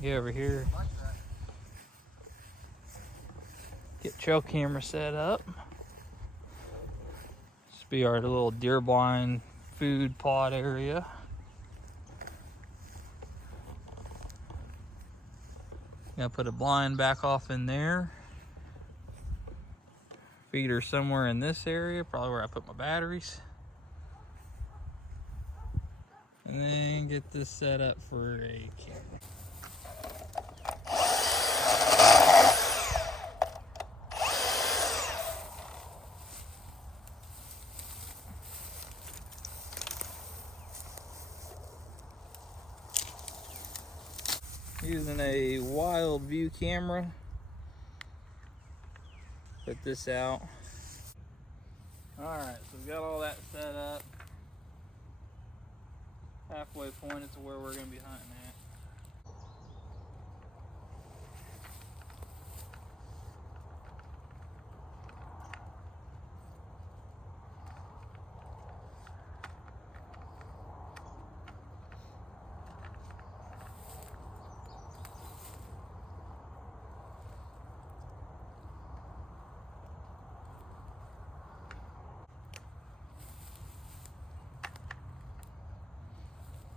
Get over here. Get trail camera set up. This be our little deer blind food pod area. Gonna put a blind back off in there. Feeder somewhere in this area, probably where I put my batteries. And then get this set up for a camera. Using a wild view camera. Put this out. Alright, so we got all that set up. Halfway point is to where we're going to be hunting at.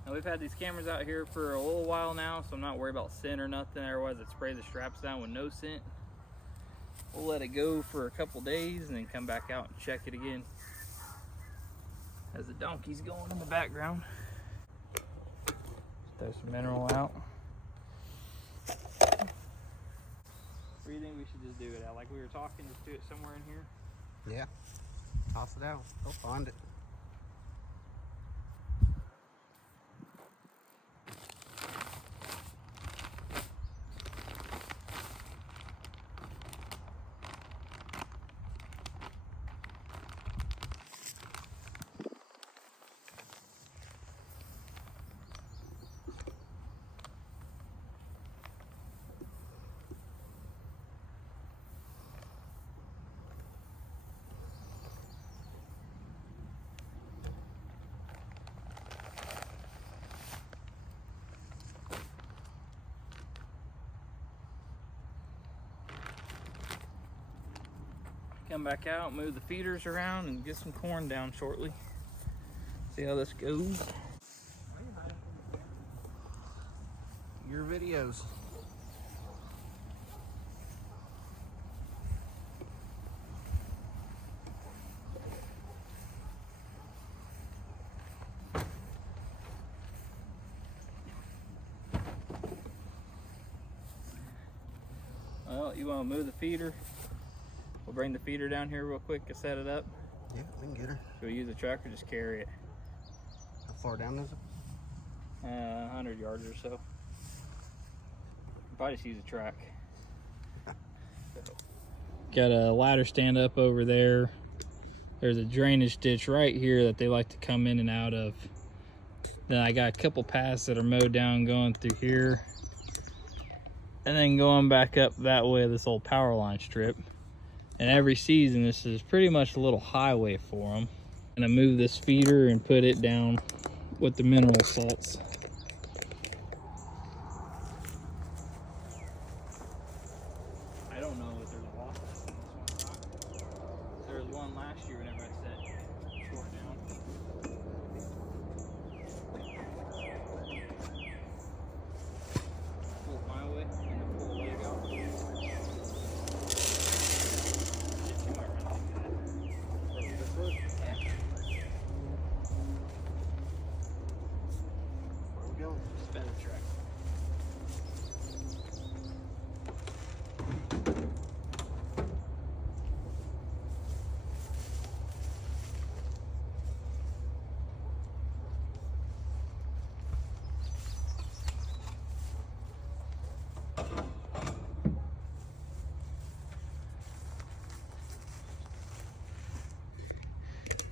Now we've had these cameras out here for a little while now, so I'm not worried about scent or nothing. Otherwise I'd spray the straps down with no scent. We'll let it go for a couple days and then come back out and check it again as the donkey's going in the background. Throw some mineral out. Where do you think we should just do it at? Like we were talking, just do it somewhere in here? Yeah. Toss it out. They'll find it. Come back out, move the feeders around, and get some corn down shortly. See how this goes. Your videos. Well, you want to move the feeder? We'll bring the feeder down here real quick to set it up. Yeah, we can get her. Should we use a truck or just carry it? How far down is it? 100 yards or so. Probably just use a truck. Got a ladder stand up over there. There's a drainage ditch right here that they like to come in and out of. Then I got a couple paths that are mowed down going through here. And then going back up that way, this old power line strip. And every season, this is pretty much a little highway for them. I'm gonna move this feeder and put it down with the mineral salts. I don't know if there's a loss in this one. There was one last year whenever I set short down. Pull it my way and then pull the leg out.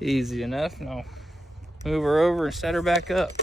Easy enough. Now move her over and set her back up.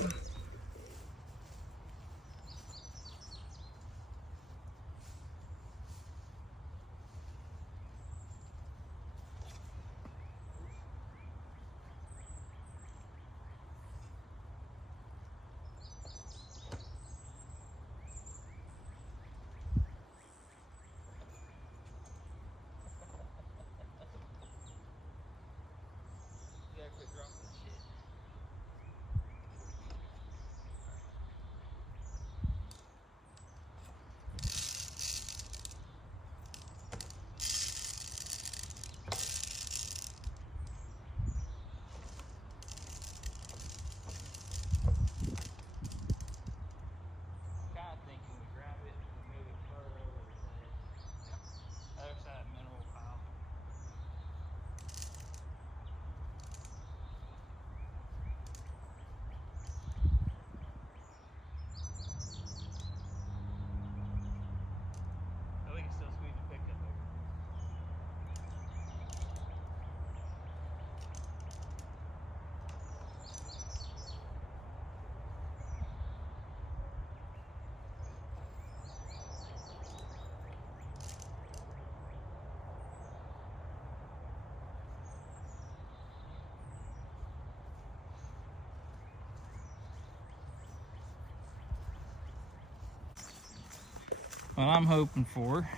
what I'm hoping for.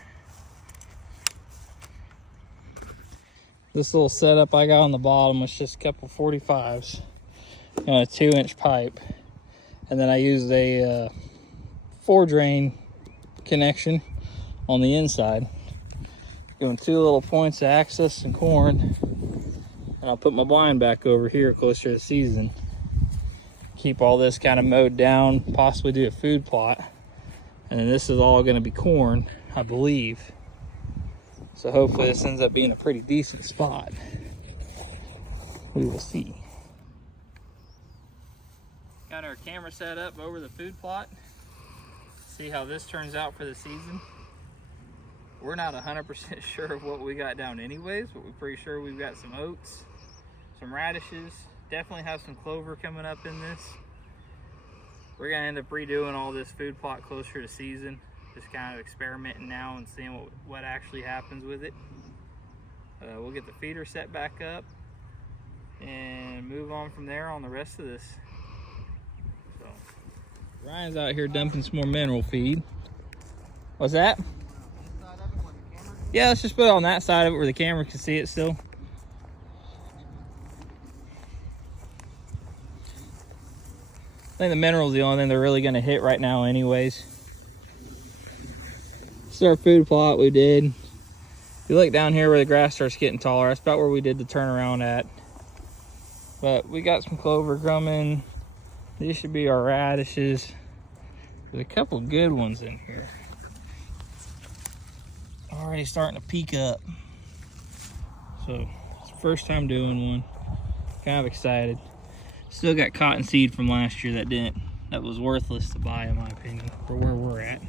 This little setup I got on the bottom was just a couple 45s and a 2-inch pipe. And then I used a 4-drain connection on the inside. Doing 2 little points to access some corn. And I'll put my blind back over here closer to the season. Keep all this kind of mowed down, possibly do a food plot. And then this is all gonna be corn, I believe. So hopefully this ends up being a pretty decent spot. We will see. Got our camera set up over the food plot. See how this turns out for the season. We're not 100% sure of what we got down anyways, but we're pretty sure we've got some oats, some radishes, definitely have some clover coming up in this. We're gonna end up redoing all this food plot closer to season. Just kind of experimenting now and seeing what actually happens with it. We'll get the feeder set back up and move on from there on the rest of this. So Ryan's out here dumping some more mineral feed. What's that? Yeah, let's just put it on that side of it where the camera can see it still. I think the mineral's the only thing they're really gonna hit right now anyways. This is our food plot we did. If you look down here where the grass starts getting taller, that's about where we did the turnaround at. But we got some clover coming. These should be our radishes. There's a couple good ones in here. Already starting to peak up. So it's the first time doing one. Kind of excited. Still got cotton seed from last year that was worthless to buy in my opinion for where we're at.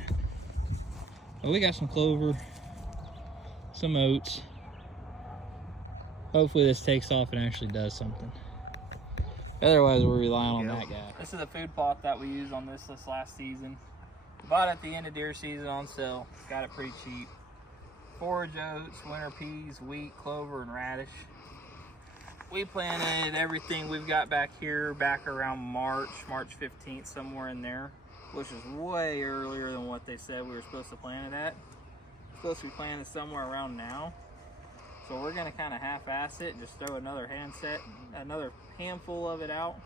But we got some clover, some oats. Hopefully this takes off and actually does something. Otherwise we're relying on that guy. This is a food plot that we used on this last season. Bought at the end of deer season on sale. Got it pretty cheap. Forage oats, winter peas, wheat, clover, and radish. We planted everything we've got back here back around March 15th, somewhere in there, which is way earlier than what they said we were supposed to plant it at. It's supposed to be planted somewhere around now. So we're gonna kind of half-ass it and just throw another handful of it out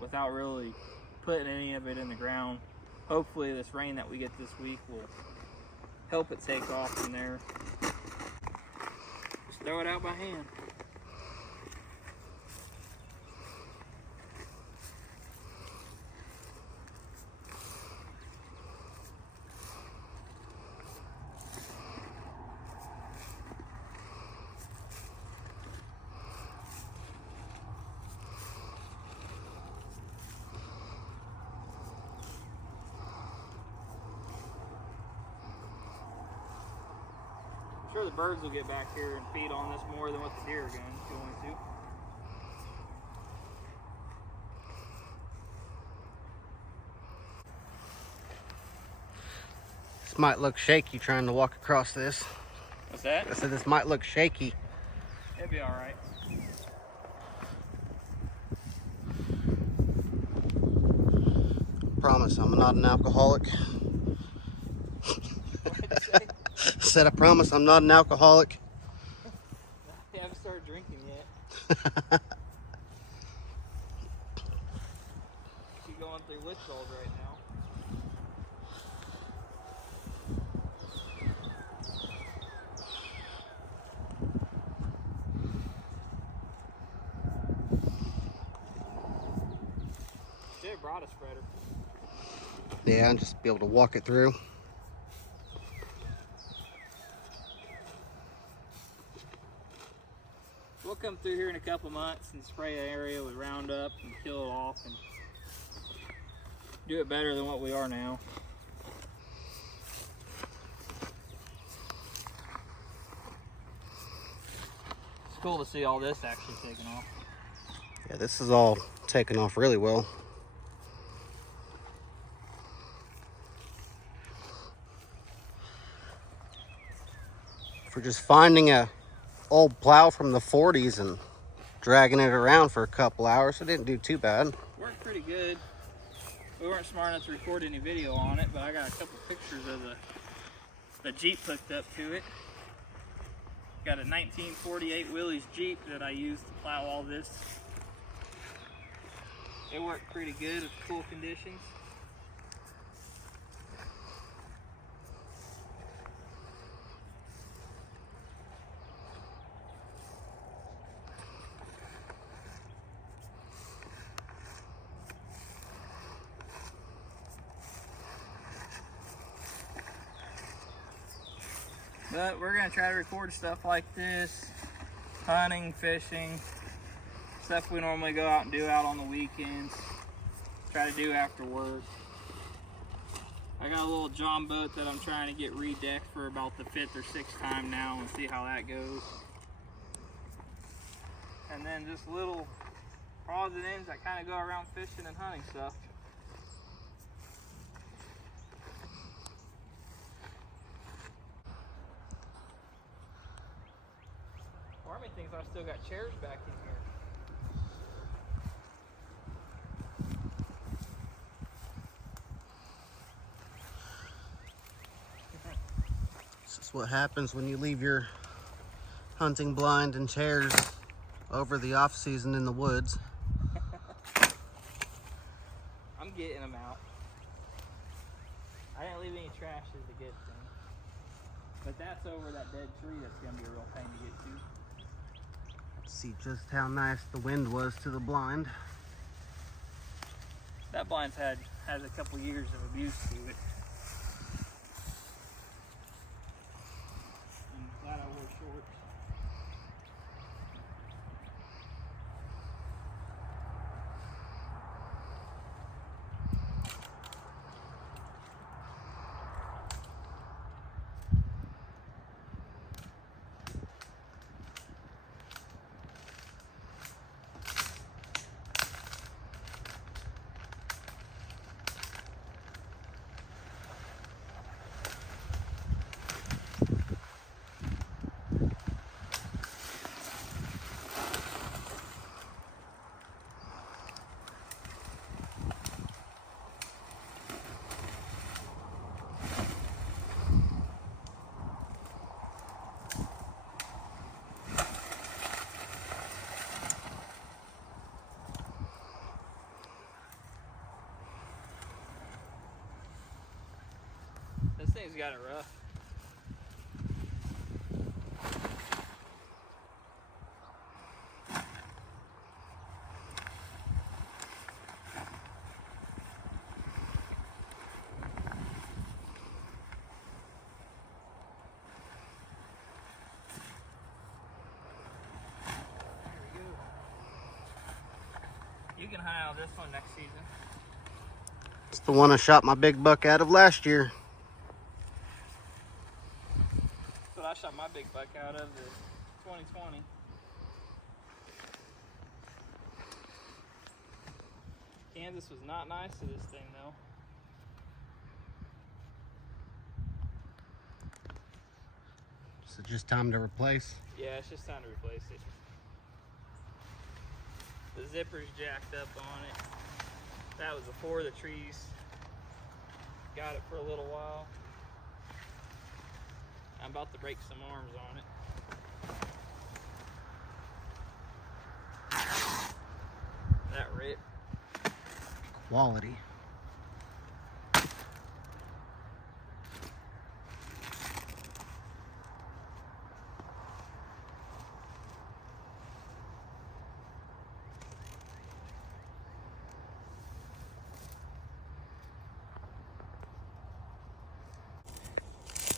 without really putting any of it in the ground. Hopefully this rain that we get this week will help it take off from there. Just throw it out by hand. I'm sure the birds will get back here and feed on this more than what the deer are going to. This might look shaky trying to walk across this. What's that? I said this might look shaky. It'll be all right. Promise I'm not an alcoholic. Said I promise I'm not an alcoholic. I haven't started drinking yet. She's going through withdrawals right now. Should have brought a spreader. Yeah, and just be able to walk it through. We'll come through here in a couple months and spray an area with Roundup and kill it off and do it better than what we are now. It's cool to see all this actually taking off. Yeah, this is all taking off really well. For just finding a old plow from the 40s and dragging it around for a couple hours, it didn't do too bad. Worked pretty good. We weren't smart enough to record any video on it, but I got a couple pictures of the the Jeep hooked up to it. Got a 1948 Willys Jeep that I used to plow all this. It worked pretty good with cool conditions. But we're gonna try to record stuff like this, hunting, fishing, stuff we normally go out and do out on the weekends, try to do after work. I got a little John boat that I'm trying to get redecked for about the 5th or 6th time now and see how that goes. And then just little odds and ends that kind of go around fishing and hunting stuff. Army thinks I've still got chairs back in here. This is what happens when you leave your hunting blind and chairs over the off season in the woods. I'm getting them out. I didn't leave any trash as a good thing. But that's over that dead tree that's going to be a real pain to get to. See just how nice the wind was to the blind. That blind's has a couple years of abuse to it. I'm glad I wore shorts. This thing's got it rough. There we go. You can hunt out this one next season. It's the one I shot my big buck out of last year. That's what I shot my big buck out of the 2020. Kansas was not nice to this thing though. Is it just time to replace? Yeah, it's just time to replace it. The zipper's jacked up on it. That was before the trees got it for a little while. I'm about to break some arms on it. That rip. Quality.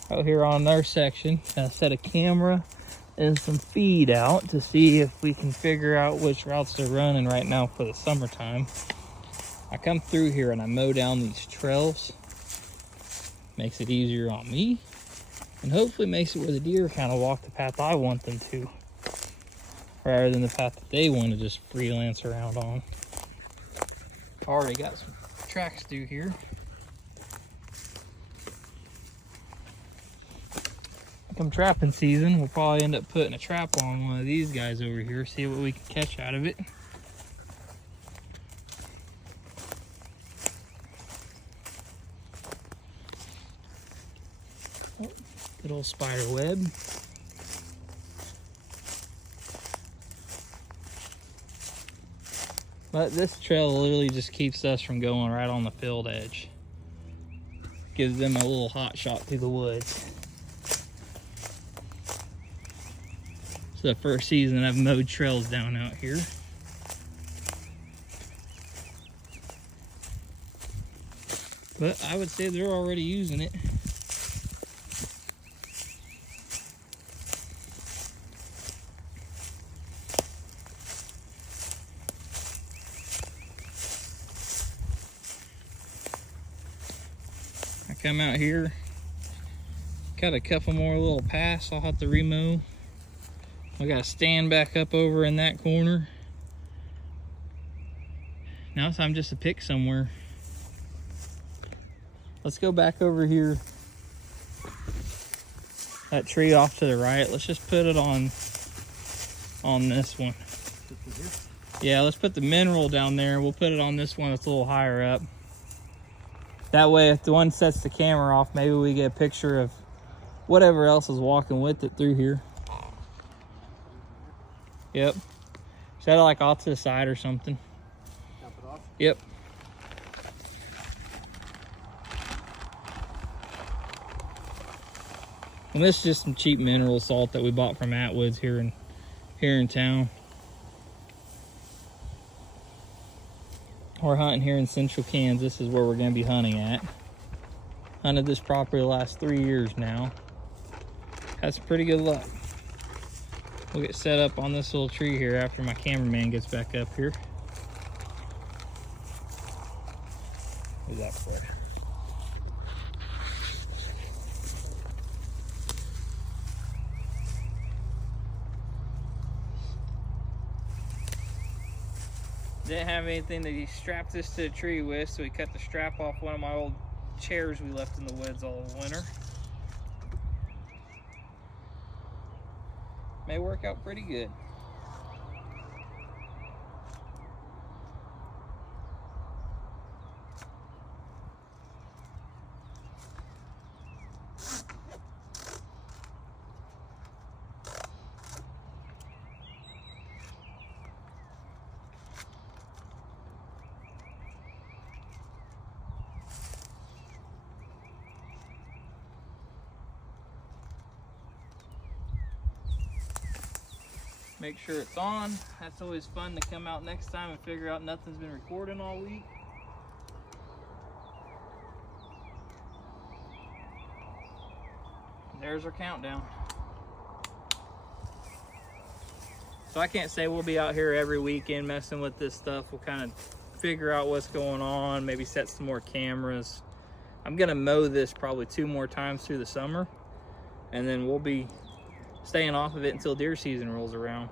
Out here on their section, I set a camera and some feed out to see if we can figure out which routes they're running right now for the summertime. I come through here and I mow down these trails. Makes it easier on me and hopefully makes it where the deer kind of walk the path I want them to rather than the path that they want to just freelance around on. Already got some tracks through here. Come trapping season, we'll probably end up putting a trap on one of these guys over here, see what we can catch out of it. Good old spider web. But this trail literally just keeps us from going right on the field edge. Gives them a little hot shot through the woods. It's the first season I've mowed trails down out here. But I would say they're already using it. I come out here, got a couple more little paths I'll have to remow. I gotta stand back up over in that corner. Now it's time just to pick somewhere. Let's go back over here. That tree off to the right. Let's just put it on this one. Yeah, let's put the mineral down there. We'll put it on this one that's a little higher up. That way, if the one sets the camera off, maybe we get a picture of whatever else is walking with it through here. Yep. Set it like off to the side or something. Dump it off? Yep. And this is just some cheap mineral salt that we bought from Atwoods here in town. We're hunting here in central Kansas. This is where we're going to be hunting at. Hunted this property the last 3 years now. Had some pretty good luck. We'll get set up on this little tree here after my cameraman gets back up here. Who's that for? Didn't have anything to strap this to the tree with, so we cut the strap off one of my old chairs we left in the woods all winter. May work out pretty good. Make sure it's on. That's always fun to come out next time and figure out nothing's been recording all week. There's our countdown. So I can't say we'll be out here every weekend messing with this stuff. We'll kind of figure out what's going on, maybe set some more cameras. I'm gonna mow this probably 2 more times through the summer, and then we'll be staying off of it until deer season rolls around.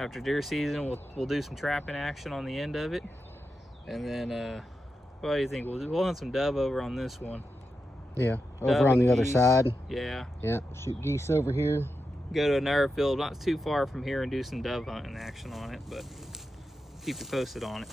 After deer season, we'll do some trapping action on the end of it, and then what do you think? We'll hunt some dove over on this one. Yeah, Dove over on the other geese. side. Yeah. Yeah, shoot geese over here. Go to another field not too far from here and do some dove hunting action on it, but keep you posted on it.